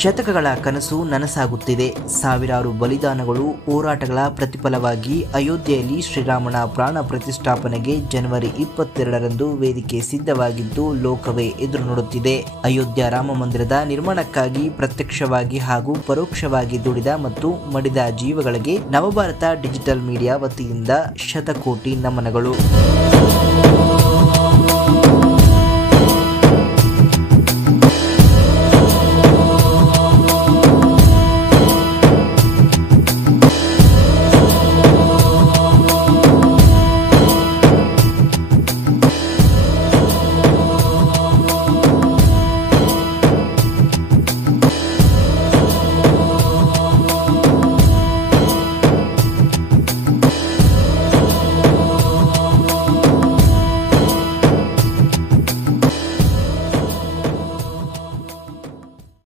ಶತಕಗಳ ಕನಸು ನನಸಾಗುತ್ತಿದೆ. ಸಾವಿರಾರು ಬಲಿದಾನಗಳು, ಹೋರಾಟಗಳ ಪ್ರತಿಫಲವಾಗಿ ಅಯೋಧ್ಯೆಯಲ್ಲಿ ಶ್ರೀರಾಮನ ಪ್ರಾಣ ಪ್ರತಿಷ್ಠಾಪನೆಗೆ ಜನವರಿ 22ರಂದು ವೇದಿಕೆ ಸಿದ್ಧವಾಗಿದ್ದು ಲೋಕವೇ ಎದುರು ನೋಡುತ್ತಿದೆ. ಅಯೋಧ್ಯ ರಾಮ ಮಂದಿರದ ನಿರ್ಮಾಣಕ್ಕಾಗಿ ಪ್ರತ್ಯಕ್ಷವಾಗಿ ಹಾಗೂ ಪರೋಕ್ಷವಾಗಿ ದುಡಿದ ಮತ್ತು ಮಡಿದ ಜೀವಗಳಿಗೆ ನವಭಾರತ ಡಿಜಿಟಲ್ ಮೀಡಿಯಾ ವತಿಯಿಂದ ಶತಕೋಟಿ ನಮನಗಳು.